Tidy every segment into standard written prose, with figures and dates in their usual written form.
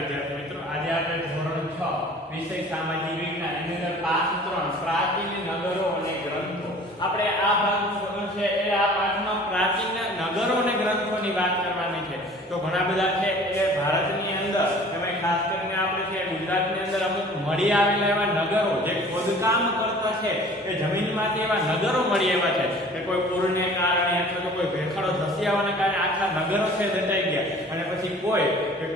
વિદ્યાર્થી મિત્રો, આજે આપણે ધોરણ 6 વિષય સામાજિક વિજ્ઞાન એની અંદર પાઠ 3 પ્રાચીન નગરો અને ગ્રંથો. આપણે આ ભાગ છે એ આ પાઠમાં પ્રાચીન નગરો અને ગ્રંથોની વાત કરવાની છે. તો ઘણા બધા છે એ ભારતની અંદર, એમાં ખાસ કરીને આપણે છે ગુજરાતની અંદર અમુક મળી આવેલા એવા નગરો જે ખોદકામ કરતા છે એ જમીનમાંથી એવા નગરો મળી આવ્યા છે કે કોઈ પૂરને કારણે અથવા તો કોઈ ભેખડો ધસી આવવાને કારણે આખા નગરો છે દટાઈ ગયા, અને પછી કોઈ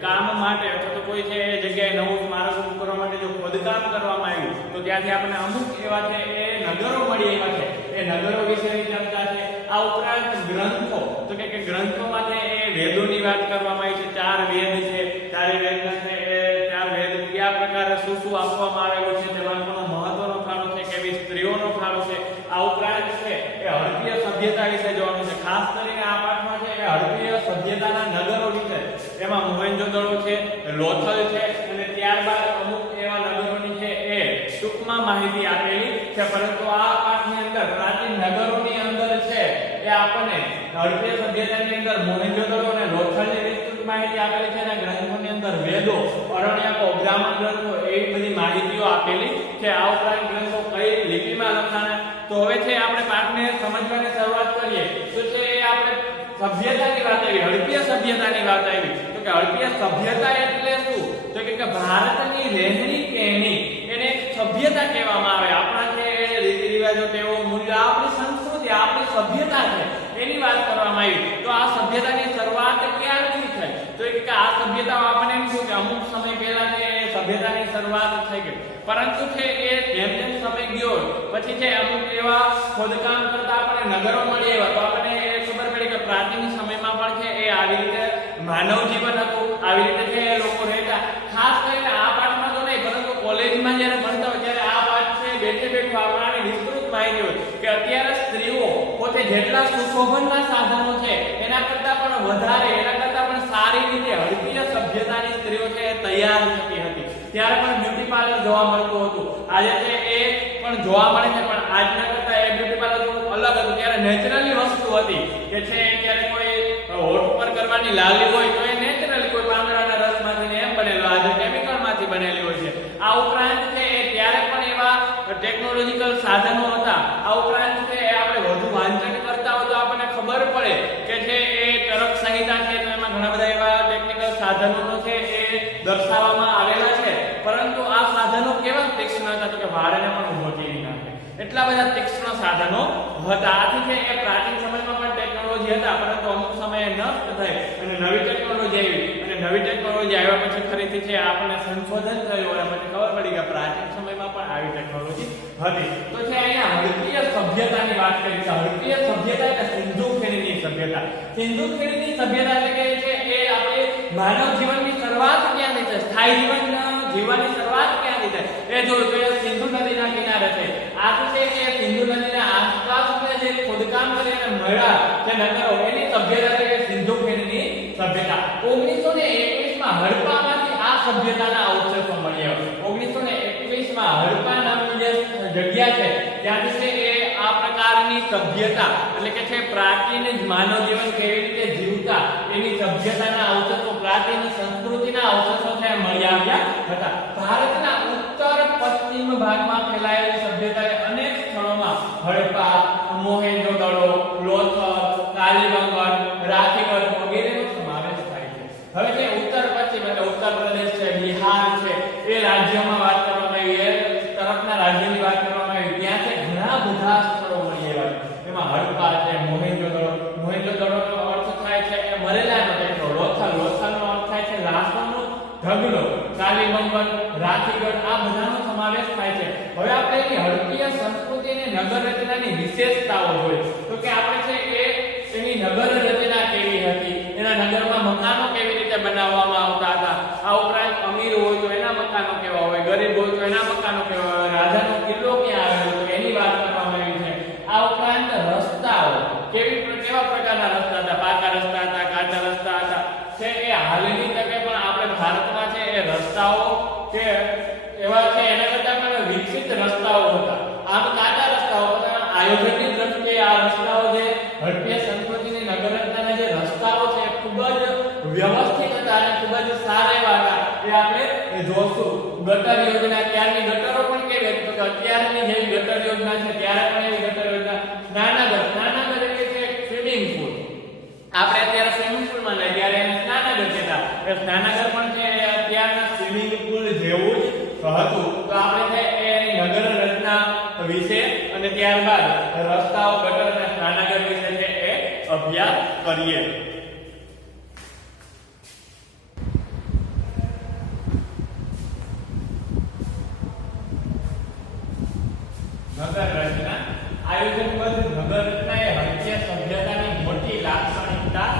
કામ માટે અથવા તો કોઈ છે એ જગ્યાએ નવું સ્મારક ઊભું કરવા માટે જો ખોદકામ કરવામાં આવ્યું તો ત્યાંથી આપણે અમુક એવા છે એ નગરો મળી આવ્યા છે. એ નગરો વિશેની ચર્ચા છે. આ ઉપરાંત ગ્રંથો, તો કે ગ્રંથોમાં છે એ વેદોની વાત કરવામાં આવી છે. 4 વેદ છે. 4 વેદના છે એ 4 વેદ કયા પ્રકારે શું શું આપવામાં આવેલું છે, તેમાં કોનો મહત્વનો ફાળો છે, કેવી સ્ત્રીઓનો ફાળો છે. આ ઉપરાંત છે એ હડપીય સભ્યતા વિશે જોવાનું છે. ખાસ કરીને આ પાઠમાં છે એ હડપીય સભ્યતાના નગરો વિશે, એમાં મોહેન્જો-દડો છે, લોથલ છે, અને ત્યારબાદ અમુક એવા નગરોની છે એ ટૂંકમાં માહિતી આપેલી છે. પરંતુ આ પાઠની અંદર પ્રાચીન નગરોની અંદર છે એ આપણને હડપીય સભ્યતાની અંદર મોહેન્જો-દડો અને લોથલની વિસ્તૃત માહિતી આપેલી છે, અને ગ્રંથોની અંદર વેદો, અરણ્યકો, બ્રાહ્મણ ગ્રંથો એવી બધી માહિતીઓ આપેલી છે. આ ઉપરાંત ગ્રંથો કઈ લિપિમાં લખાણા. તો હવે છે આપણે પાઠને સમજવાની શરૂઆત કરીએ. તો છે એ આપણે સભ્યતાની વાત આવી, હડપીય સભ્યતાની વાત આવી. તો કે હડપીય સભ્યતા એટલે શું? તો કે ભારતની રહેણી કહેણી એને સભ્યતા કહેવામાં આવે. આપણા જે રીતિ રિવાજો, તેઓ, મૂલ્ય, આપણી સંસ્કૃતિ, આપણી સભ્યતા છે એની વાત કરવામાં આવી. તો આ સભ્યતાની શરૂઆત ક્યારથી થઈ? તો કે આ સભ્યતા આપણને એમ થયું કે અમુક સમય પહેલા જે સભ્યતાની શરૂઆત થઈ ગઈ, પરંતુ છે એ જેમ જેમ સમય ગયો પછી છે અમુક એવા ખોદકામ કરતા આપણને નગરો મળી આવ્યા. તો આપણને એ ખબર પડી કે પ્રાચીન સમયમાં પણ છે એ આવી રીતે માનવ જીવન હતું, આવી રીતે છે એ લોકો રહેતા. ખાસ કરીને આ પાઠમાં તો નહીં, પરંતુ કોલેજમાં જ્યારે ભણતા હોય ત્યારે આ પાઠ છે બેઠે બેઠું આપણને વિસ્તૃત માહિતી હોય કે અત્યારે સ્ત્રીઓ પોતે જેટલા સુશોભનના સાધનો છે એના કરતા પણ વધારે, એના કરતા પણ સારી રીતે હડપીય સભ્યતાની સ્ત્રીઓ છે એ તૈયાર થતી હતી. ત્યારે પણ બ્યુટી પાર્લર જોવા મળતું હતું. આજે છે એ પણ જોવા મળે છે, પણ આજના કરતા એ બ્યુટી પાર્લર થોડું અલગ હતું. ત્યારે નેચરલી વસ્તુ હતી કે છે ત્યારે કોઈ હોઠ પર કરવાની લાલી હોય તો એ નેચરલી કોઈ પાંદડાના રસમાંથી એમ બનેલો, આજે કેમિકલમાંથી બનેલી હોય છે. આ ઉપરાંત છે એ ત્યારે પણ એવા ટેકનોલોજીકલ સાધનો હતા. આ ઉપરાંત છે એ આપણે વધુ વાંચન કરતા હોય તો આપણને ખબર પડે કે છે એ ચરક સંહિતા છે, તો એમાં ઘણા બધા એવા ટેકનિકલ સાધનોનો છે એ દર્શાવવામાં આવેલા છે. પરંતુ આ સાધનો કેવા તીક્ષ્ણ હતા? તો કે વાળને પણ ઊભો કરી નાખે એટલા બધા તીક્ષ્ણ સાધનો હતા. આથી છે એ પ્રાચીન સમયમાં પણ ટેકનોલોજી હતા, પરંતુ અમુક સમયે નષ્ટ થઈ અને નવી ટેકનોલોજી આવી. અને નવી ટેકનોલોજી આવ્યા પછી ફરીથી છે આપણને સંશોધન થયું અને પછી ખબર પડી કે પ્રાચીન સમયમાં પણ આવી ટેકનોલોજી હતી. તો છે અહીંયા હડપીય સભ્યતાની વાત કરી છે. હડપીય સભ્યતા એટલે સિંધુ ખીણની સભ્યતા. સિંધુ ખીણની સભ્યતા એટલે કે છે એ આપણે માનવ જીવનની શરૂઆત ક્યાંથી છે, સ્થાયી જીવન જીવવાની શરૂઆત ક્યાંથી છે એ જોયું તો એ સિંધુ નદીના કિનારે છે. આ છે એ સિંધુ નદીના આસપાસ જે ખોદકામ કરીને મળ્યા જે નગરો, એની સભ્યતા છે સિંધુ ખીણની સભ્યતા. 1921માં હડપામાંથી આ સભ્યતાના અવશેષો મળ્યા. 1921માં હડપા નામની જે જગ્યા છે ત્યાંથી છે એ આ પ્રકારની સભ્યતા એટલે કે છે પ્રાચીન માનવ જીવન કેવી રીતે જીવતા એની સભ્યતાના અવશેષો, પ્રાચીન સંસ્કૃતિના અવશેષો છે મળી આવ્યા હતા. ભારતના ઉત્તર પશ્ચિમ ભાગમાં ફેલાયેલી સભ્યતાએ અનેક સ્થળોમાં હડપા, મોહેન્જો-દડો, લોથલ, કાલીબંગન, રાખીગઢ વગેરેનો સમાવેશ થાય છે. હવે જે ઉત્તર પશ્ચિમ એટલે ઉત્તર પ્રદેશ છે, બિહાર છે, એ રાજ્યોમાં વાત કરવામાં આવી, એ તરફના રાજ્યની વાત કરવામાં આવી, ત્યાં છે ઘણા બધા સ્થળો મળી આવ્યા છે. એમાં હડપા છે, મોહેન્જો-દડો. મોહેન્જો-દડોનો અર્થ થાય છે એ મરેલાનો ટેકરો. લોથલનો અર્થ થાય છે લાશોનો ઢગલો. કાલીબંગન, રાખીગઢ આ બધાનો સમાવેશ થાય છે. હવે આપણે એની હડપીય સંસ્કૃતિ અને નગર રચનાની વિશેષતાઓ જોઈએ તો કે આપણે છે એ એની નગર રચના કેવી હતી, એના નગરમાં મકાનો કેવી રીતે બનાવવામાં આવતા હતા. આ ઉપરાંત અમીર હોય તો એના મકાનો કેવા હોય, ગરીબ હોય તો એના મકાનો કેવા હોય, રાજાનો કિલ્લો ક્યાં આવેલો હતો એની વાત કરવામાં આવી છે. આ ઉપરાંત રસ્તાઓ કેવા પ્રકારના રસ્તા હતા, પાકા રસ્તા હતા, કાચા રસ્તા હતા. છે એ હાલની તકે પણ આપણે ભારતમાં છે એ રસ્તાઓ કે એવા છે એના કરતા પણ વિકસિત રસ્તાઓ હતા. આમ કાચા રસ્તાઓ પણ આયોજનની દ્રષ્ટિએ આ રસ્તાઓ જે હડપીય સંસ્કૃતિની નગર રચનાના જે રસ્તાઓ છે ખૂબ જ વ્યવસ્થિત હતા અને ખૂબ જ સારા એવા હતા. એ આપણે જોશું. ગટર યોજના, ત્યારની ગટરો પણ કેવી હતી? તો કે અત્યારની જેવી ગટર યોજના છે ત્યારે પણ એવી ગટર યોજના. સ્નાનાગર, સ્નાનાગર એટલે કે સ્વિમિંગ પુલ. આપણે અત્યારે સ્વિમિંગ પુલ માં નહીં, ત્યારે એને સ્નાનાગર કહેતા. એ સ્નાનાગર પણ છે અત્યારના સ્વિમિંગ પુલ જેવું જ હતું. તો આપણે છે એની નગર રચના વિશે અને ત્યારબાદ રસ્તાઓ, ગટર અને સ્નાનાગર વિશે છે એ અભ્યાસ કરીએ. નગર રચના, આયોજનબદ્ધ નગર રચના એ ભારતીય સભ્યતાની મોટી લાક્ષણિકતા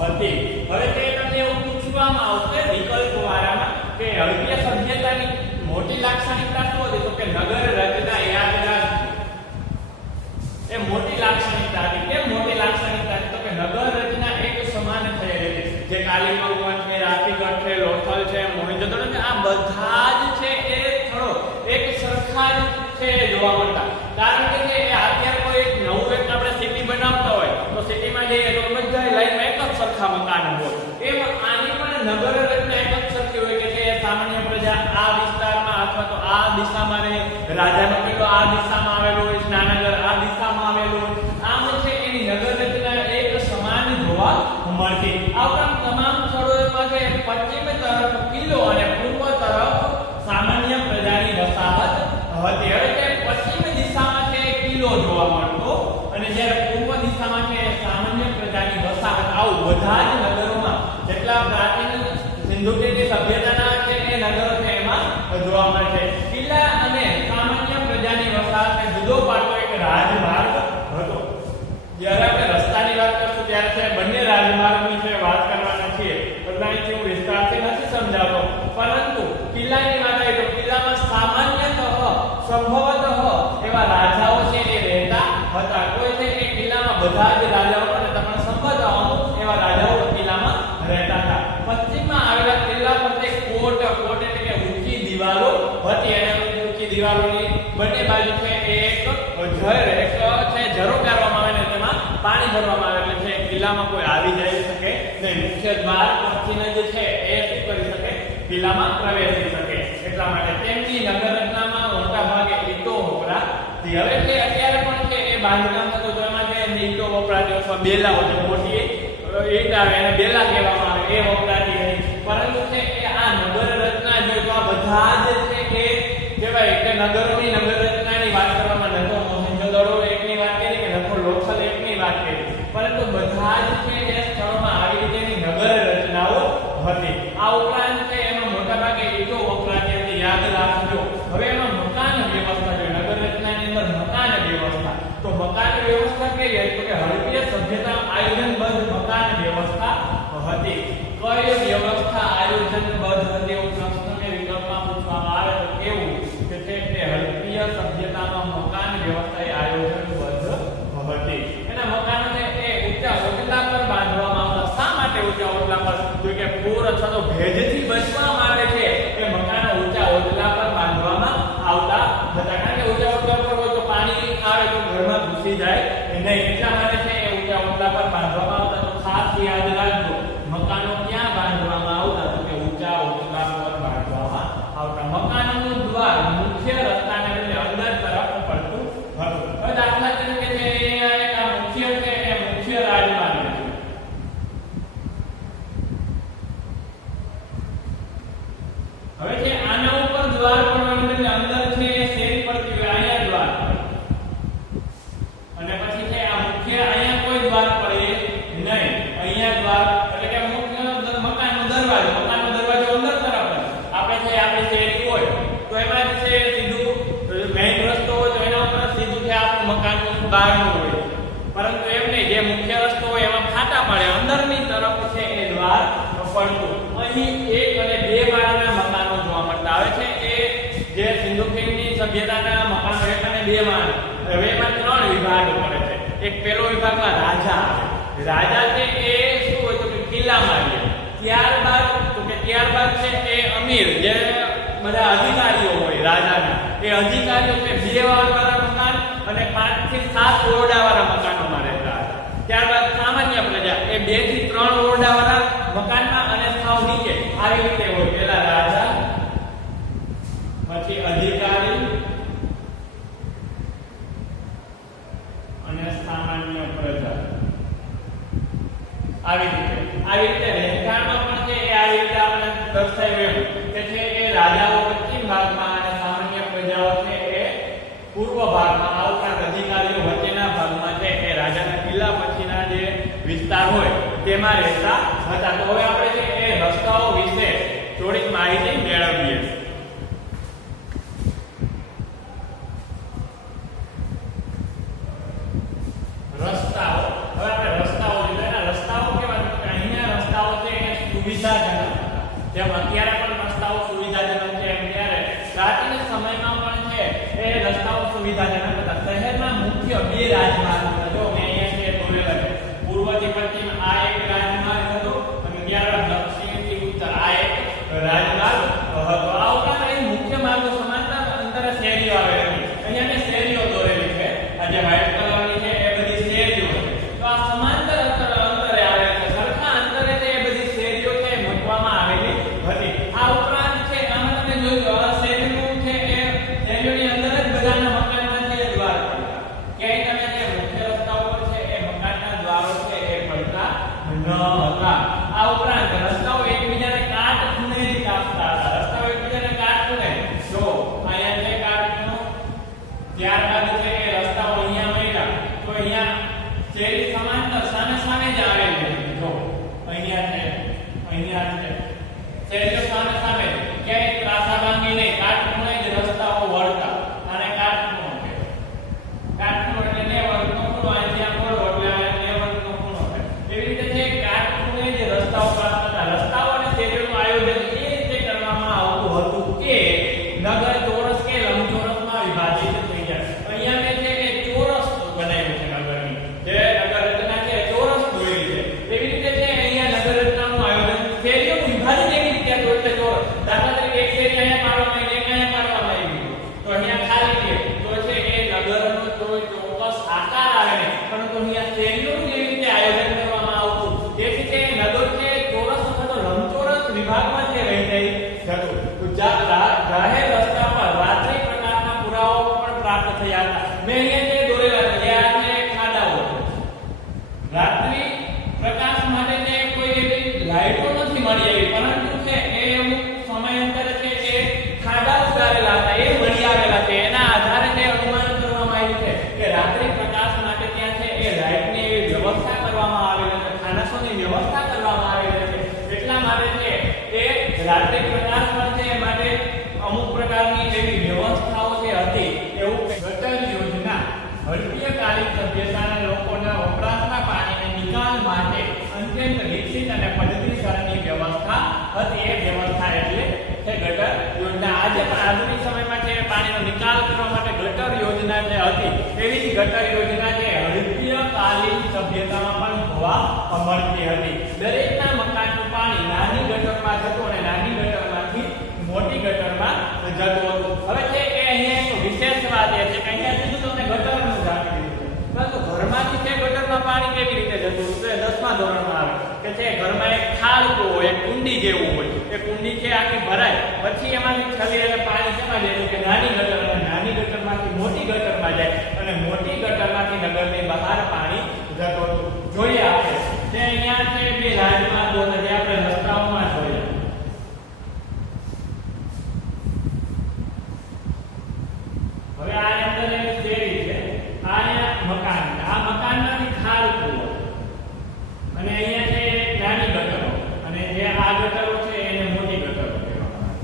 હતી. હવે તે તમને એવું પૂછવામાં આવશે વિકલ્પ વાળામાં કે ભારતીય સભ્યતાની મોટી લાક્ષણિકતા શું હતી? તો કે નગર રચના. યાદ રાખજો, એ મોટી લાક્ષણિકતા હતી. કેમ મોટી લાક્ષણિકતા હતી? તો કે નગર રચના એક સમાન થયેલી હતી. જે કાલીમંગન છે, રાતીગઢ છે, લોથલ છે, મોહેંજો-દડો છે, આ બધા જ છે એ સ્થળો એક સરખા જ છે જોવા મળતા. કારણ કે જે અત્યારે કોઈ એક નવું એક આપણે સિટી બનાવતા હોય તો સિટીમાં જઈએ તો બધા લાઈનમાં એક જ સરખા મકાન હોય. એમ આની પણ નગર રચના એક જ સરખી હોય કે જે સામાન્ય પ્રજા આ વિસ્તારમાં અથવા તો આ દિશામાં રહે, રાજાનો કિલ્લો આ દિશામાં આવેલો હોય, સ્નાનાગર આ દિશામાં આવેલો હોય. આમ છે એની નગર રચના એક સમાન જોવા મળતી. આ ઉપરાંત તમામ સ્થળોમાં છે પશ્ચિમ તરફ કિલ્લો અને પૂર્વ તરફ સામાન્ય પ્રજાની વસાહત હતી. હવે કે પશ્ચિમ દિશામાં છે કિલ્લો જોવા મળતો અને જ્યારે પૂર્વ દિશામાં છે સામાન્ય પ્રજાની વસાહત. આવું બધા જ નગરોમાં જેટલા પ્રાચીન સિંધુ ખીણની સભ્યતાના છે એ નગરો છે એમાં જોવા મળે છે. કિલ્લા અને સામાન્ય પ્રજાની વસાહતને જુદો પાડતો એક રાજમાર્ગ હતો. જ્યારે આપણે રસ્તાની વાત કરશું ત્યારે છે બંને રાજમાર્ગની છે વાત કરવાના છીએ. બધાની હું વિસ્તારથી નથી સમજાવતો, પરંતુ કિલ્લાની વાત આવી તો કિલ્લામાં સામાન્યતઃ સંભવતઃ એવા રાજાઓ છે એ રહેતા હતા. કોઈ છે એ કિલ્લામાં બધા જ રાજાઓ અને તમને સંભવતઃ અમુક એવા રાજાઓ કિલ્લામાં રહેતા હતા. પશ્ચિમમાં આવેલા કિલ્લા પર તે કોટ એટલે કે ઊંચી દિવાલો હતી અને ઊંચી દિવાલોની બંને બાજુ છે એક ઝરો કરવામાં આવે ને તેમાં પાણી ભરવામાં આવે એટલે છે કિલ્લામાં કોઈ આવી જઈ શકે નહીં. મુખ્ય દ્વાર પરથી જે છે એ શું કરી શકે? કિલ્લામાં પ્રવેશી શકે. એટલા માટે તેમની નગર રચનામાં મોટા ભાગે ઈંટો વપરાતી. હવે તે અત્યારે પણ છે એ બાંધકામ થતું તો એમાં છે ઈંટો વપરાતી અથવા બેલાઓ, જે મોટી ઈંટ આવે એને બેલા કહેવામાં આવે, એ વપરાતી હતી. પરંતુ છે એ આ નગર રચના જો તો આ બધા જ છે એ કહેવાય કે નગરોની નગર રચનાની વાત કરવામાં નતો મોહેંજો-દડો એકની વાત કરી કે નતો લોથલ એકની વાત કરી, પરંતુ બધા જ છે એ સ્થળોમાં આવી રીતેની નગર રચનાઓ હતી. આ ઉપરાંત છે એમાં મોટા ભાગે ઈંટો વપરાતી હતી. યાદ રાખજો. હવે એમાં મકાન વ્યવસ્થા છે. નગર રચનાની અંદર મકાન વ્યવસ્થા. તો મકાન વ્યવસ્થા કેવી હતી? તો કે ભારતીય સભ્યતા આયોજનબદ્ધ મકાન વ્યવસ્થા હતી. કઈ વ્યવસ્થા આયોજનબદ્ધ હતી એવું પ્રશ્નને વિકલ્પમાં પૂછવામાં આવે તો કેવું કે તે ભારતીય સભ્યતામાં મકાન વ્યવસ્થા આયોજનબદ્ધ હતી. એના મકાનો એ ઊંચા ઓટલા પર બાંધવામાં આવતા. શા માટે ઊંચા ઓટલા પર? તો કે પૂર અથવા તો ભેજથી બચવા માટે છે એ મકાનો ઊંચા ઓટલા પર બાંધવામાં આવતા હતા. કારણ કે ઊંચા ઓટલા પર હોય તો પાણી આવે તો ઘરમાં ઘૂસી જાય નહીં. એટલા માટે છે એ ઊંચા ઓટલા પર બાંધવામાં આવતા. તો ખાસ યાદ રાખજો, મકાનો ક્યાં બાંધવામાં આવતા? તો કે ઊંચા ઓટલા પર બાંધવામાં આવતા. મકાનોનું દ્વાર મુખ્ય રસ્તાને બદલે અંદર તરફ પડતું હતું. હવે દાખલા તરીકે જે આ મુખ્ય છે એ મુખ્ય રાજમાર્ગ છે. હવે જે આના ઉપર દ્વાર પડવાનું એટલે અંદર છે શેરી પડતી હોય, અહીંયા દ્વાર અને પછી છે આ મુખ્ય અહીંયા કોઈ દ્વાર પડે નહીં. અહીંયા દ્વાર એટલે કે મુખ્ય મકાનનો દરવાજો અંદર તરફ આપણે છે આપણી શેરી હોય તો એમાં છે સીધું મેઇન રસ્તો હોય તો એના ઉપર સીધું છે આપણું મકાનનું બહારનું હોય. પરંતુ એમ નહીં, જે મુખ્ય રસ્તો હોય એમાં ફાટા પડે, અંદરની તરફ છે એ દ્વાર પડતું. અહીં એક અને બે માળના મકાનો જોવા મળતા આવે છે. એ જે સિંધુ ખીણની સભ્યતાના મકાનો એક અને બે માળ. હવે એમાં ત્રણ વિભાગ પડે છે. એક પહેલો વિભાગમાં રાજા આવે. રાજા છે એ શું હોય તો કે કિલ્લામાં રહે. ત્યારબાદ છે એ અમીર, જે બધા અધિકારીઓ હોય રાજાના, એ અધિકારીઓ છે 2 વાળા મકાન અને 5 થી 7 ઓરડાવાળા મકાનોમાં રહેતા હતા. ત્યારબાદ સામાન્ય પ્રજા એ 2 થી 3 ઓરડાવાળા મકાનમાં અને સાવ નીચે આવી રીતે હોય. પહેલા રાજા દર્શાવ્યું એમ કે છે એ રાજાઓ પશ્ચિમ ભાગમાં અને સામાન્ય પ્રજાઓ છે એ પૂર્વ ભાગમાં, આ ઉપરાંત અધિકારીઓ વચ્ચેના ભાગમાં છે એ રાજાના કિલ્લા પછીના જે વિસ્તાર હોય તેમાં રહેતા હતા. તો હવે આપણે છે એ રસ્તાઓ વિશે થોડીક માહિતી મેળવીએ. રસ્તાઓ, હવે આપણે રસ્તાઓ જોઈએ. રસ્તાઓ કેવા છે? અહીંના રસ્તાઓ છે એ સુવિધાજનક હતા. જેમ અત્યારે પણ રસ્તાઓ સુવિધાજનક છે એમ ત્યારે પ્રાચીન સમયમાં પણ છે એ રસ્તાઓ સુવિધાજનક હતા. શહેરમાં મુખ્ય બે રાજમાર્ગ હતા. જો મેં અહીંયા છે દોરેલા છે. પૂર્વથી પશ્ચિમ આ એક રાજમાર્ગ હતો અને ત્યારબાદ દક્ષિણથી ઉત્તર આ એક રાજમાર્ગ હતો. આ ઉપરાંત અહીં મુખ્ય માર્ગો સમાંતર અંતરે શેરીઓ આવેલી છે. અહીંયા મેં શેરીઓ દોરેલી છે. આ જે વ્હાઇટ કલરની છે એ બધી શેરીઓ છે. તો આ સમાંતર અંતરે આવેલી છે. સરખા અંતરે છે એ બધી શેરીઓ છે મૂકવામાં આવેલી હતી. આ ઉપરાંત છે આમાં તમે જોયું આ શેરીનું છે એ શેરીઓની અંદર જ બધાના મકાનમાં છે દ્વાર પડતા. ક્યાંય તમે જે મુખ્ય રસ્તા ઉપર છે એ મકાનના દ્વારો છે એ પડતા ન હતા. આ ઉપરાંત રસ્તાઓ એકબીજાને કાટખૂણે જ કાપતા હતા. રસ્તાઓ એકબીજાને કાટખૂણે, જો અહીંયા છે કાટખૂણો, ત્યારબાદ છે એ રસ્તાઓ અહીંયા મળ્યા તો અહીંયા શેરી સમાંતર સામે સામે જ આવેલી હતી. જો અહીંયા છે શેરીઓ સામે સામે, ક્યાંય ત્રાસા ભાંગી નહીં, કાટખૂણે જ રસ્તાઓ વળતા. અને કાટખૂણો એટલે નેવળનો ખૂણો, અહીંથી આમ વળો એટલે આ નેવળનો ખૂણો થાય. એવી રીતે છે કાટખૂણે જ રસ્તાઓ પ્રાપ્ત થતા. રસ્તાઓ અને શેરીઓનું આયોજન એ રીતે કરવામાં આવતું હતું કે નગર ચોરસ કે લંબચોરસમાં વિભાજિત થઈ જાય. અહીંયા મેં છે એ ચોરસ બનાવ્યું છે નગરની. જે નગર રચના છે ચોરસ દોરેલી છે. એવી રીતે છે અહીંયા નગર રચનાનું આયોજન શેરીઓનું વિભાજન એવી રીતે હતું એટલે ચોરસ. દાખલા તરીકે એક શેરી અહીંયા પાડવામાં આવી, એક અહીંયા પાડવામાં આવી, તો અહીંયા ખાલી છે તો છે એ નગરનો કોઈ ચોક્કસ આકાર આવે નહીં, પરંતુ અહીંયા શેરીઓનું એવી રીતે આયોજન કરવામાં આવતું. તેથી તે નગર છે ચોરસ અથવા તો લંબચોરસ વિભાગમાં છે વહેંચાઈ જતું. તો જાહેર રસ્તા પર રાત્રિ પ્રકારના પુરાવાઓ પણ પ્રાપ્ત થયા હતા. મેં અહીંયા જે દોરેલા છે જે આ છે ખાડાઓ છે. રાત્રિ પ્રકાશ માટે છે કોઈ એવી લાઈટો નથી મળી આવી, પરંતુ છે એ અમુક સમયાંતરે છે એ ખાડા ઉતારેલા હતા, એ મળી આવેલા છે. એના આધારે તે અનુમાન કરવામાં આવ્યું છે કે રાત્રિ પ્રકાશ માટે ત્યાં છે એ લાઈટની એવી વ્યવસ્થા કરવામાં આવેલી છે, ખાનાસોની વ્યવસ્થા કરવામાં આવેલી છે. એટલા માટે છે એ રાત્રિ પ્રકાશ માટે માટે અમુક પ્રકારની એવી વ્યવસ્થાઓ જે હતી. એવું ગટર યોજના હડપીયકાલીન સભ્યતાના લોકોના વપરાશના પાણીના નિકાલ માટે અત્યંત વિકસિત અને પદ્ધતિસરની વ્યવસ્થા હતી. એ વ્યવસ્થા એટલે છે ગટર યોજના. આજે પણ આધુનિક સમયમાં છે પાણીનો નિકાલ કરવા માટે ગટર યોજના જે હતી એવી જ ગટર યોજના છે હડપીયકાલીન સભ્યતામાં પણ જોવા મળતી હતી. દરેકના મકાનનું પાણી નાની ગટરમાં જતું અને નાની ગટરમાંથી મોટી ગટરમાં જતું હતું. હવે છે કે અહીંયા એક વિશેષ વાત એ છે કે અહીંયા સીધું તમને ગટરનું જાણી દીધું, પરંતુ ઘરમાંથી તે ગટરમાં પાણી કેવી રીતે જતું તો એ 10મા ધોરણમાં આવે કે છે ઘરમાં એક ખાલકો હોય, એક કુંડી જેવું હોય, એ કુંડી છે આખી ભરાય, પછી એમાંથી છલીને પાણી શેમાં જાય કે નાની ગટર, અને નાની ગટરમાંથી મોટી ગટરમાં જાય, અને મોટી ગટરમાંથી નગરની બહાર પાણી જતું હતું. જોઈએ આપણે તે અહીંયા છે બે રાજમાર્ગો જે આપણે રસ્તાઓમાં જોયા. હવે આ અંદર એક શેરી છે, આ મકાન છે, આ મકાનમાંથી ખાલકો અને અહીંયા છે નાની ગટરો, અને જે આ ગટરો છે એને મોટી ગટરો કહેવામાં આવે.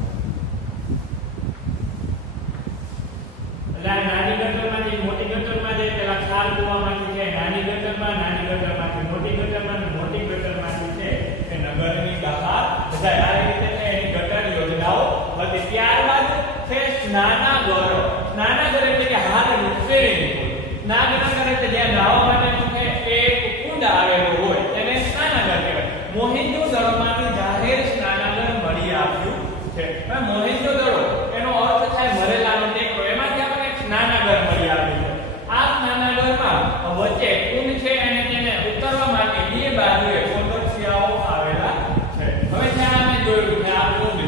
એટલે આ નાની ગટરમાંથી મોટી ગટરમાં જે પેલા ખાલકુવામાંથી છે નાની ગટરમાં, નાની ગટરમાંથી મોટી ગટરમાં, અને મોટી ગટરમાંથી છે એ નગરની બહાર જાય. આ રીતે છે એની ગટર યોજનાઓ હતી. ત્યારબાદ છે સ્નાનાગરો. સ્નાનાગર એટલે કે હાથ નુકસેલી હોય. સ્નાનાગર એટલે જ્યાં નાહવા માટેનું છે એક કુંડ આવેલું હોય તેને સ્નાનાગર કહેવાય. મોહેંજો-દડોમાંથી જાહેર સ્નાનાગર મળી આવ્યું છે. હવે મોહેંજો-દડો એનો અર્થ થાય મરેલાનો ટેકરો, એમાંથી આપણને એક સ્નાનાગર મળી આવ્યું છે. આ સ્નાનાગરમાં વચ્ચે કુંડ છે અને તેને ઉતરવા માટે બે બાજુએ પગથિયાઓ આવેલા છે. હવે જ્યાં અમે જોયું કે આ કુંડ છે,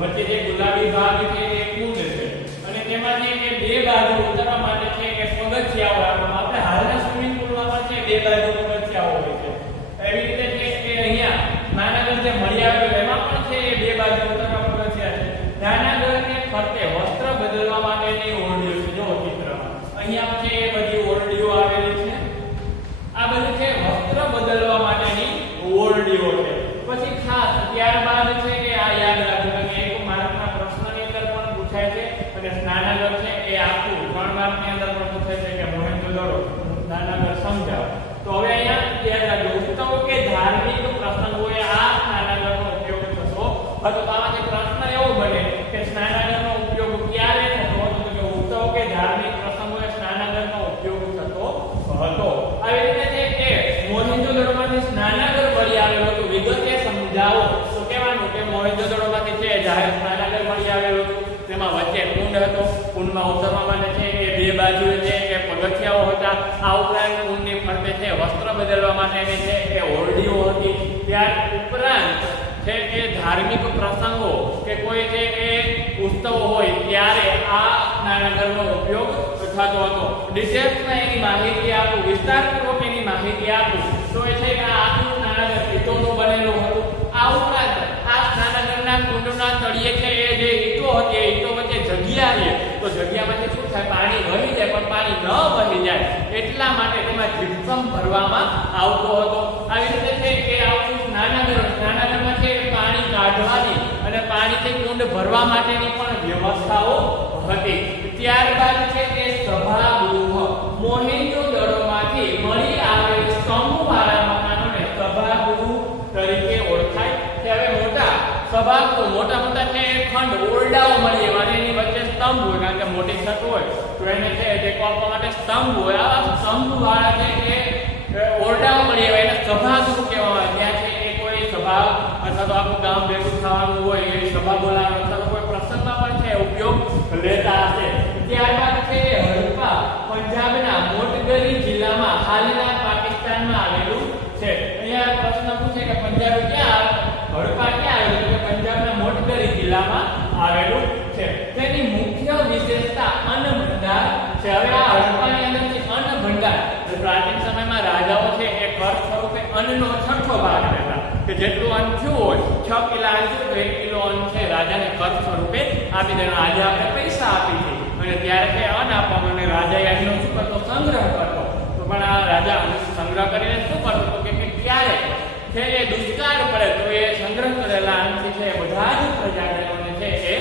વચ્ચે જે ગુલાબી ભાગ છે એ કુંડ છે, અને તેમાંથી એ બે બાજુ ઉતરવા માટે છે કે પગથિયાઓ રાખવામાં. આપણે હાલના સ્વિમિંગ પુલમાં પણ છે બે બાજુ પગથિયાઓ હોય છે. એવી રીતે છે કે અહીંયા સ્નાનાગર જે મળી આવ્યું એમાં પણ છે એ બે બાજુ અને સ્નાનાગર છે એ આખું 3 માર્કની અંદર પણ પૂછે છે કે મોહેંજો-દડો સ્નાનાગર સમજાવો. તો હવે અહીંયા યાદ રાખજો, ઉત્સવો કે ધાર્મિક પ્રસંગોએ આ સ્નાનાગરનો ઉપયોગ થતો હતો. તો આમાંથી પ્રશ્ન એવો બને કે સ્નાનાગરનો ઉપયોગ ક્યારે થતો હતો? તો કે ઉત્સવો કે ધાર્મિક પ્રસંગોએ સ્નાનાગરનો ઉપયોગ થતો હતો. આવી રીતે છે કે મોહેંજો-દડોમાંથી સ્નાનાગર મળી આવેલું હતું, વિગતે સમજાવો. તો કહેવાનું કે મોહેંજો-દડોમાંથી છે જાહેર સ્નાનાગર મળી આવેલું હતું. તેમાં વચ્ચે કુંડ હતો, કુંડમાં ઉતરવા માટે છે એ બે બાજુએ છે એ પગથિયાઓ હતા. આ ઉપરાંત કુંડની ફરતે છે વસ્ત્ર બદલવા માટેની છે એ ઓરડીઓ હતી. ત્યાર ઉપરાંત છે કે ધાર્મિક પ્રસંગો કે કોઈ છે એ ઉત્સવો હોય ત્યારે આ સ્નાનાગરનો ઉપયોગ થતો હતો. ડિટેલ્સમાં એની માહિતી આપું, વિસ્તારપૂર્વક એની માહિતી આપું તો એ છે કે આ આખું સ્નાનાગર ઈંટોનું બનેલું હતું. આ ઉપરાંત આ સ્નાનાગરના કુંડના તળિયે છે એ જે ઈંટો હતી એ ઈંટો વચ્ચે જગ્યા છે, તો જગ્યામાંથી શું થાય, પાણી વહી જાય, પણ પાણી ન વહી જાય એટલા માટે તેમાં જીપ્સમ ભરવામાં આવતો હતો. આવી રીતે છે કે આખું સ્નાનાગરમાં છે પાણી કાઢવાની અને પાણીથી કુંડ ભરવા માટેની પણ વ્યવસ્થાઓ હતી. ત્યારબાદ છે કે સભાગૃહ, મોહેંજો-દડોમાંથી મળી આવેલ સ્તંભવાળા મકાનોને સભાગૃહ તરીકે ઓળખાય છે. હવે મોટા મોટા છે ખંડ ઓરડાઓ મળી આવે અને એની વચ્ચે સ્તંભ હોય, કારણ કે મોટી છત હોય તો એને છે ટેકો આપવા માટે સ્તંભ હોય. આવા સ્તંભવાળા છે કે ઓરડાઓ મળી આવે એને સભાગૃહ કહેવામાં આવે. ત્યાં છે એ કોઈ સભા અથવા તો આખું ગામ ભેગું થવાનું હોય એ સભા બોલાવવાનો અથવા તો કોઈ પ્રસંગમાં પણ છે ઉપયોગ લેતા હશે. ત્યારબાદ છે હડપ્પા પંજાબના મોટગરી જિલ્લામાં હાલના પાકિસ્તાનમાં આવેલું છે. અહીંયા પ્રશ્ન પૂછે કે પંજાબ ક્યાં, હડપ્પા ક્યાં આવેલું? તો પંજાબના મોટગરી જિલ્લામાં આવેલું છે. તેની મુખ્ય વિશેષતા અન્ન ભંડાર છે. હવે આ હડપ્પાની અંદર છે અન્ન ભંડાર. પ્રાચીન સમયમાં રાજાઓ છે એ કર સ્વરૂપે અન્નનો છઠ્ઠો ભાગ લેતા, કે જેટલું અન્ન થયું હોય 6 કિલો અન્ન થયું તો 1 કિલો અન્ન છે રાજાને કર સ્વરૂપે આપી દેવાનું. આજે આપણે પૈસા આપી છે અને ત્યારે તે અન્ન આપવામાં અને રાજા એનો શું કરતો, સંગ્રહ કરતો. તો પણ આ રાજા સંગ્રહ કરીને શું કરતો કે ક્યારે છે એ દુષ્કાળ પડે તો એ સંગ્રહ કરેલા અન્નથી છે બધા જ પ્રજાજનોને છે એ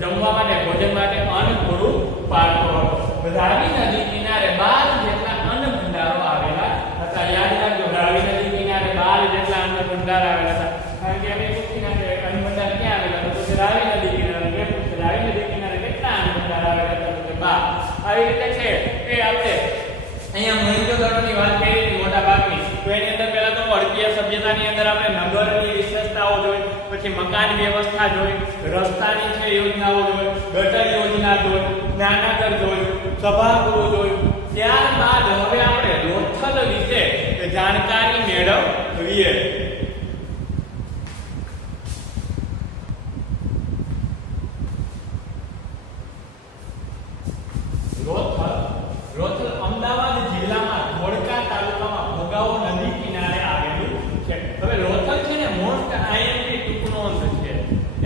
જમવા માટે, ભોજન માટે અન્ન પૂરું પાડતો હતો. રાવી નદી કિનારે 12 જેટલા અન્ન ભંડારો આવેલા હતા. યાદ રાખજો, રાવી નદી કિનારે 12 જેટલા અન્ન ભંડાર આવેલા હતા. કારણ કે અમે પૂછી ના કે અન્ન ભંડાર ક્યાં આવેલા હતા, તો રાવી નદી કિનારે. કે રાવી નદી કિનારે કેટલા અન્ન ભંડાર આવેલા હતા, તો 12. આવી રીતે છે એ આપણે અહીંયા મોહેંજો-દડોની વાત કરી હતી મોટા ભાગની. તો એની અંદર પહેલા તો હડપ્પીય સભ્યતાની અંદર આપણે નગરની વિશેષતાઓ જોઈ, પછી મકાન વ્યવસ્થા જોઈ, રસ્તાની છે યોજનાઓ જોઈ, ગટર યોજના જોઈ, સ્નાનાગર જોઈ, સભાગૃહ જોઈ. ત્યારબાદ હવે આપણે લોથલ વિશે જાણકારી મેળવીએ. લોથલ અમદાવાદ જિલ્લામાં ધોળકા તાલુકામાં ભોગાવો નદી કિનારે આવેલું છે. હવે લોથલ છે ને મોસ્ટ આઈએમપી ટૂંકનોંધ છે.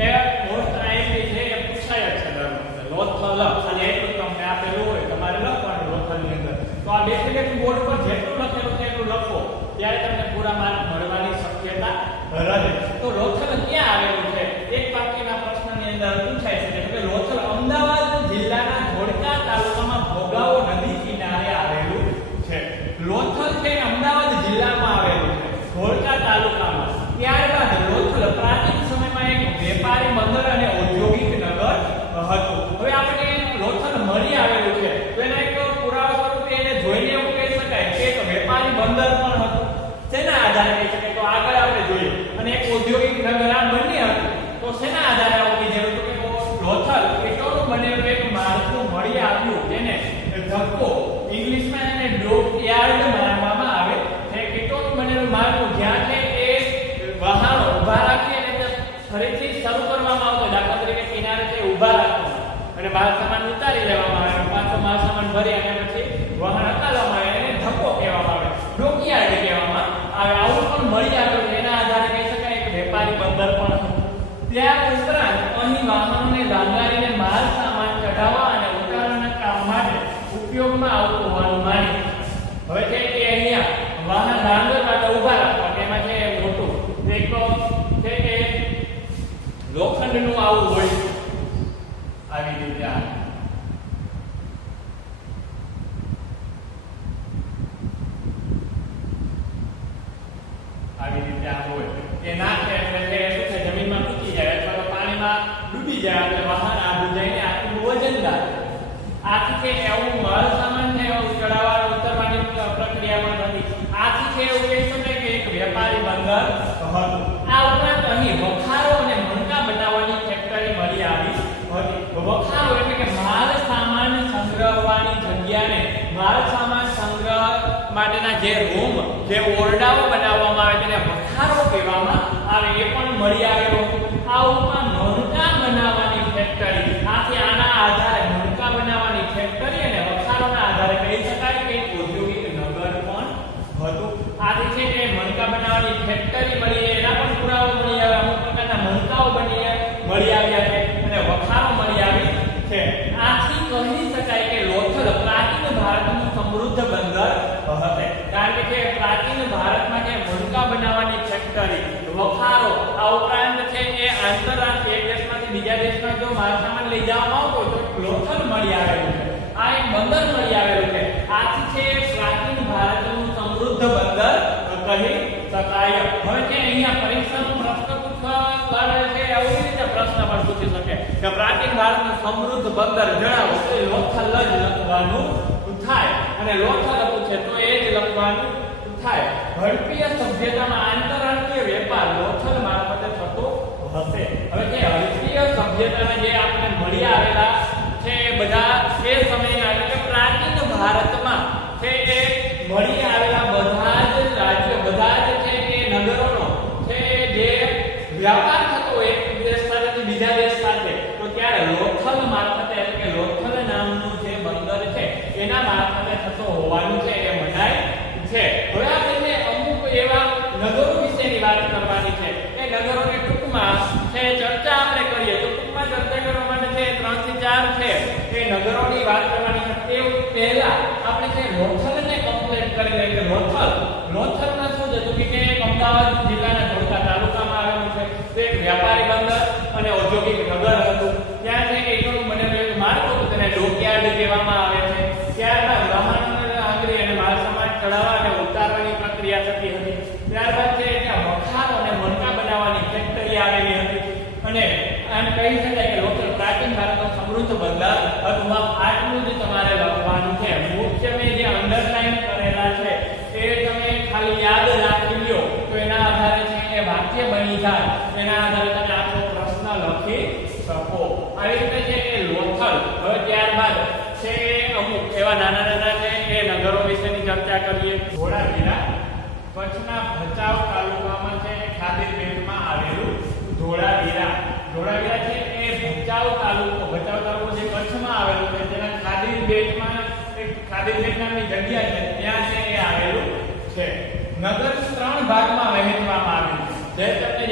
એ મોસ્ટ આઈએમપી છે એ પૂછાય છે દર વખતે લોથલ, અને એટલું તમને આપેલું હોય તમારે લખવાનું લોથલની અંદર. તો આ ડેફિનેટ બોર્ડ પર જેટલું લખેલું છે એટલું લખો, ત્યારે તમને પૂરા માર્ક મળવાની શક્યતા રહે. તો લોથલ ક્યાં આવેલું છે? એક વાક્યના પ્રશ્નની અંદર પૂછાય છે કે લોથલ અમદાવાદ જિલ્લાના ધોળકા તાલુકામાં ભોગાવો નદી કિનારે આવેલું છે. લોથલ છે અમદાવાદ જિલ્લામાં આવેલું છે, ધોળકા તાલુકામાં. ત્યારબાદ લોથલ પ્રાચીન સમયમાં એક વેપારી બંદર અને ઔદ્યોગિક નગર હતું. હવે આપણે લોથલ મળી આવેલું છે તો એના એક પુરાવા સ્વરૂપે એને જોઈને એવું કહી શકાય કે એક વેપારી બંદર પણ હતું. તેના આધારે કહી શકાય. તો આગળ આપણે જોઈએ અને એક ઔદ્યોગિક નગર આ બંને હતું. તો શેના આધારે આવું કીધેલું કે લોથલ ઈંટોનું બનેલું એક માળખું મળી આવ્યું, જેને ધક્કો ઇંગ્લિશમાં એને ડોકયાર્ડ માનવામાં આવે છે. ઈંટોનું બનેલું માળખું જ્યાં છે એ વાહનો ઊભા રાખી અને ફરીથી શરૂ કરવામાં આવતો. દાખલા તરીકે કિનારે છે ઊભા રાખવામાં અને માલ સામાન ઉતારી લેવામાં આવે, પાછો માલ સામાન ભરી અને પછી વાહન હટાવવામાં આવે, એને ધક્કો કહેવામાં આવે, ડોકયાર્ડ કહેવામાં આવે. આવું પણ મળી આવ્યું. એના આધારે કહી શકાય કે વેપારી બંદર પણ હતું. ત્યાર ઉપરાંત અહીં વાહનોને લાંગારીને માલ સામાન ચઢાવવા અને ઉતારવાના કામ માટે ઉપયોગમાં આવતું હોવાનું માને. હવે છે કે અહીંયા વાહન લાંગર માટે ઊભા રાખવા, તેમાં છે મોટું એક છે કે લોખંડનું આવું હોય આવી રીતે આ ડૂબી જાય એટલે વાહન આડું જઈને આટલું વજનદાર આથી છે એવું માલ સામાન છે એવું ચડાવવા ઉતરવાની પ્રક્રિયા પણ હતી આથી છે એવું કહી શકાય કે એક વેપારી બંદર હતું આ ઉપરાંત અહીં વખારો અને મણકા બનાવવાની ફેક્ટરી મળી આવી હતી વખારો એટલે કે માલ સામાન સંગ્રહવાની જગ્યાને માલ સામાન સંગ્રહ માટેના જે રૂમ જે ઓરડાઓ બનાવવામાં આવે તેને વખારો કહેવામાં આવે એ પણ મળી આવેલો આ ઉપરાંત મણકા બનાવવાની ફેક્ટરી આથી આના આધારે મણકા બનાવવાની ફેક્ટરી અને વખારોના આધારે કહી શકાય કે ઔદ્યોગિક નગર પણ હતું આથી છે કે મણકા બનાવવાની ફેક્ટરી મળી એના પણ પુરાવા મળી આવ્યા અમુક પ્રકારના મણકાઓ મળી આવ્યા છે અને વખારો મળી આવી છે આથી કહી શકાય કે લોથલ પ્રાચીન ભારતનું સમૃદ્ધ બંદર હશે કારણ કે પ્રાચીન ભારતમાં જે મણકા બનાવવાની ફેક્ટરી વખારો આ ઉપરાંત છે એ આંતરરાષ્ટ્રીય એક દેશમાંથી બીજા દેશમાં જો માલ સામાન લઈ જવામાં આવતો તો લોથલ મળી આવેલું છે આ એક બંદર મળી આવેલું છે આથી છે પ્રાચીન ભારતનું સમૃદ્ધ બંદર કહી શકાય હવે કે અહીંયા પરીક્ષાનો પ્રશ્ન પૂછવા છે એવી રીતે પ્રશ્ન પણ પૂછી શકે કે પ્રાચીન ભારતનું સમૃદ્ધ બંદર જણાવો તો લોથલ જ લખવાનું થાય અને લોથલ પૂછે તો એ જ લખવાનું થાય હડપ્પીય સભ્યતામાં આંતરરાષ્ટ્રીય વેપાર લોથલ મારફતે થતો હશે હવે કે હડપ્પીય સભ્યતાના જે આપણે મળી આવેલા છે બધા એ સમયના એટલે કે પ્રાચીન ભારતમાં છે એ મળી આવેલા બધા જ રાજ્ય બધા જ છે કે નગરોનો છે જે વ્યાપાર થતો એક દેશ સાથે બીજા દેશ સાથે તો ત્યારે લોથલ મારફતે એટલે કે લોથલ નામનું જે બંદર છે એના મારફતે થતો હોવાનું છે એ મનાય છે હવે આપણે અમુક એવા નગરો વિશેની વાત કરવાની છે એ નગરોને ટૂંકમાં છે ચર્ચા આપણે કરીએ તો ટૂંકમાં ચર્ચા કરવા માટે છે 3 થી 4 છે એ નગરોની વાત કરવાની છે તે પહેલા આપણે છે લોથલને કમ્પ્લીટ કરી લઈએ કે લોથલમાં શું છે તો કે અમદાવાદ જિલ્લાના ધોળકા તાલુકામાં આવેલું છે તે એક વ્યાપારી બંદર અને ઔદ્યોગિક નગર હતું ત્યાં છે કે એટલું બનેલું માળખું હતું તેને ડોકયાર્ડ કહેવામાં આવે છે ત્યારબાદ વાહન આંગળી અને માલ સામાન ચડાવવા અને ઉતારવાની પ્રક્રિયા થતી હતી ત્યારબાદ છે ત્યાં વખારો અને મણકા બનાવવાની ફેક્ટરી આવેલી હતી અને આમ કહી શકાય કે લોકલ પ્રાચીન ભારતનું સમૃદ્ધ બંદર હતું આટલું જ તમારે લખવાનું છે મુખ્ય મેં જે અંડરલાઈન કરેલા છે એ તમે ખાલી યાદ રાખી લ્યો તો એના આધારે છે એ વાક્ય બની જાય એના આધારે તમે આખો પ્રશ્ન લખી શકો આવી રીતે છે એ લોથલ હવે ત્યારબાદ છે અમુક એવા નાના છે એ નગરો વિશેની ચર્ચા કરીએ ધોળાવીરા કચ્છના ભચાઉ તાલુકામાં છે ખાદીર બેટમાં આવેલું ધોળાવીરા છે એ ભચાઉ તાલુકો જે કચ્છમાં આવેલું છે તેના ખાદીર બેટમાં એક ખાદીર બેટ નામની જગ્યા છે ત્યાં છે એ આવેલું છે નગર 3 ભાગમાં વહેંચવામાં આવ્યું છે જે તમને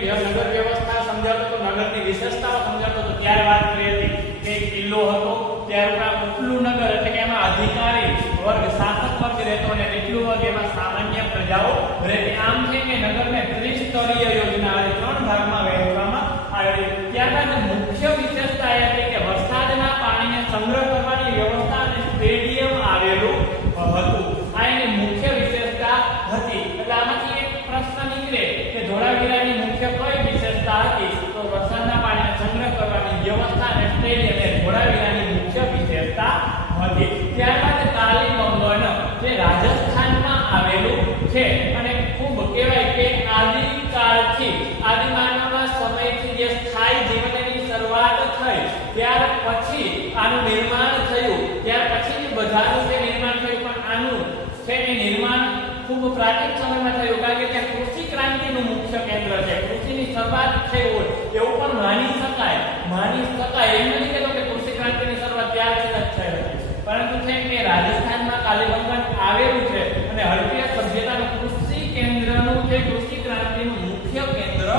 જ્યારે નગર વ્યવસ્થા સમજાવતો તો નગરની વિશેષતાઓ સમજાવતો તો ત્યારે વાત કરી હતી કે કિલ્લો હતો ત્યાર ઉપલું નગર એટલે કે એમાં અધિકારી વર્ગ શાસક વર્ગ રહેતો અને નીચલું વર્ગ એમાં સામાન્ય પ્રજાઓ રહેતી આમ છે કે નગરને ત્રિસ્તરીય યોજના અને 3 ભાગમાં વહેંચવામાં આવેલી ત્યારબાદ મુખ્ય વિશેષતા એ હતી કે વરસાદના પાણીને સંગ્રહ કરવાની વ્યવસ્થા અને સ્ટેડિયમ આવેલું હતું આ એની મુખ્ય વિશેષતા હતી એટલે આમાંથી એક પ્રશ્ન નીકળે કે ધોળાવીરાની મુખ્ય કઈ વિશેષતા હતી તો વરસાદના પાણીને સંગ્રહ કરવાની વ્યવસ્થા અને સ્ટેડિયમ એ ધોળાવીરાની મુખ્ય વિશેષતા હતી ત્યારબાદ કાલીબંગન જે રાજસ્થાનમાં આવેલું છે અને ખૂબ કહેવાય કે આદિકાળથી આદિમાનવના સમયથી જે સ્થાયી જીવનની શરૂઆત થઈ ત્યાર પછી આનું નિર્માણ થયું ત્યાર પછી બધાનું જે નિર્માણ થયું પણ આનું છે એ નિર્માણ ખૂબ પ્રાચીન સમયમાં થયું કારણ કે ત્યાં કૃષિ ક્રાંતિનું મુખ્ય કેન્દ્ર છે કૃષિની શરૂઆત થઈ હોય એવું પણ માની શકાય એમ નથી કહેતો કે કૃષિ ક્રાંતિની શરૂઆત ત્યારથી જ થઈ હતી પરંતુ છે કે રાજસ્થાનમાં કાલીબંગન આવેલું છે અને હડપ્પીય સભ્યતાનું કૃષિ કેન્દ્રનું જે કૃષિ ક્રાંતિનું મુખ્ય કેન્દ્ર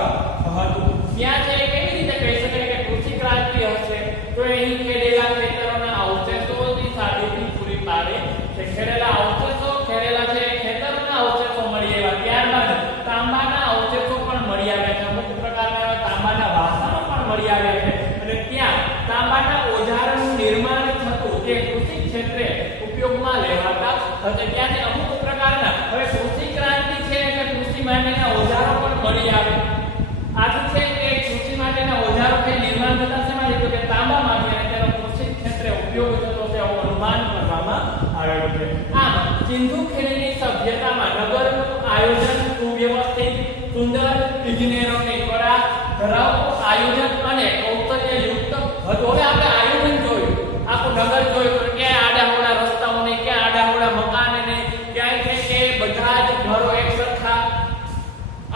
હતું ત્યાં છે કેવી રીતે કહી શકાય કે કૃષિ ક્રાંતિ હશે તો અહીં ખેડેલા ખેતરોના અવશેષોની સાબિતી પૂરી પાડે છે ખેડેલા છે ખેતરના અવશેષો મળી આવ્યા ત્યારબાદ તાંબાના અવશેષો પણ મળી આવ્યા છે અમુક પ્રકારના તાંબાના વાસણો પણ મળી આવ્યા છે અને ત્યાં તાંબાના ઓજારોનું નિર્માણ થતું તે કૃષિ ક્ષેત્રે ઉપયોગમાં લેવાતા હતા ત્યાંથી અમુક પ્રકારના હવે કૃષિ ક્રાંતિ છે એટલે કૃષિ માટેના ઓજારો પણ મળી આવે આથી છે કે કૃષિ માટેના સિંધુ ખીણની સભ્યતામાં નગરનું આયોજન સુવ્યવસ્થિત, સુંદર, ઇજનેરોની કળા ધરાવતું આયોજન અને કૌશલ્યયુક્ત હતું. હવે આપણે આયોજન જોયું, આખું નગર જોયું, ક્યાંય આડાહોડા રસ્તાઓ નહીં, ક્યાં આડાહોડા મકાન નહીં, ક્યાંય છે કે બધા જ ઘરો એક સરખા,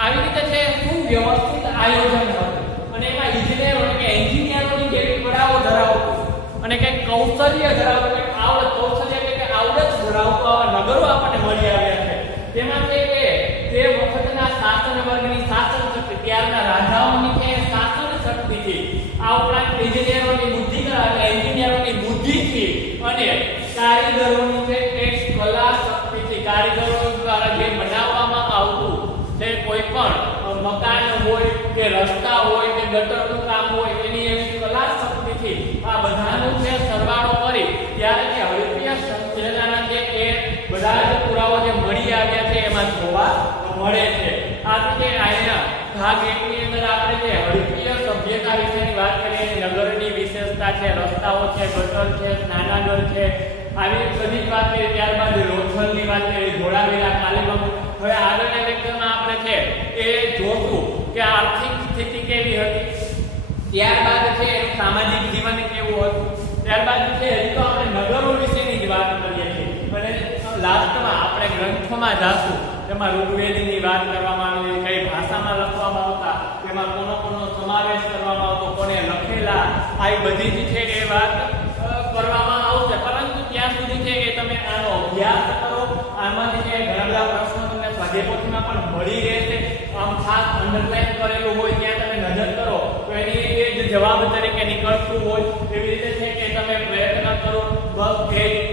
આવી રીતે છે સુવ્યવસ્થિત આયોજન હતું. અને એમાં ઇજનેરો કે એન્જિનિયરોની જેવી કળાઓ ધરાવતું અને કંઈક કૌશલ્ય ધરાવતું, કંઈક આવડત, કૌશલ્ય કે આવડત ધરાવતું આવા નગરો આપણને મળી આવ્યા છે. તેમાં છે કે તે વખતના શાસન વર્ગની શાસન શક્તિ, ત્યારના રાજાઓની કે શાસન શક્તિથી, આ ઉપરાંત ઇજનેરોની બુદ્ધિ અને એન્જિનિયરોની બુદ્ધિથી અને કારીગરોની છે એક કલા શક્તિથી, કારીગરો દ્વારા જે બનાવવામાં આવતું છે કોઈ પણ મકાન હોય કે રસ્તા હોય કે ગટરનું કામ હોય, એની એવી કલા શક્તિથી આ બધાનું છે સરવાળો કરી ત્યારે કે હડપ્પીય સભ્યતાના જે એ બધા જ પુરાવા જે મળી આવ્યા છે એમાં જોવા મળે છે. આ રીતે અહીંયા ભાગ 1 ની અંદર આપણે જે હડપ્પીય સભ્યતા વિશેની વાત કરીએ, નગરની વિશેષતા છે, રસ્તાઓ છે, ગટર છે, સ્નાનાગર છે, આવી બધી વાત કરીએ. ત્યારબાદ લોથલની વાત કરીએ, ધોળાવીરા, કાલીબંગુ. હવે આગળના લેક્ચરમાં આપણે છે એ જોશું કે આર્થિક સ્થિતિ કેવી હતી, ત્યારબાદ છે સામાજિક જીવન કેવું હતું, ત્યારબાદ છે હજી તો આપણે નગરો વિશેની જ વાત કરીએ છીએ. અને લાસ્ટમાં આપણે ગ્રંથોમાં જાશું, તેમાં ઋગ્વેદની વાત કરવામાં આવી, કઈ ભાષામાં લખવામાં આવતા, તેમાં કોનો સમાવેશ કરવામાં આવતો, કોને લખેલા, આવી બધી જ છે એ વાત કરવામાં આવશે. પરંતુ ત્યાં સુધી છે કે તમે આનો અભ્યાસ કરો, આમાંથી છે ઘણા બધા પ્રશ્નો તમને સ્વાધ્યાયપોથીમાં પણ મળી રહેશે. આમ ખાસ અંડરલાઈન કરેલું હોય ત્યાં તમે નજર કરો તો એની એ જ જવાબ તરીકે નીકળતું હોય. એવી રીતે છે કે તમે પ્રયત્ન કરો, બસ ધ્યેય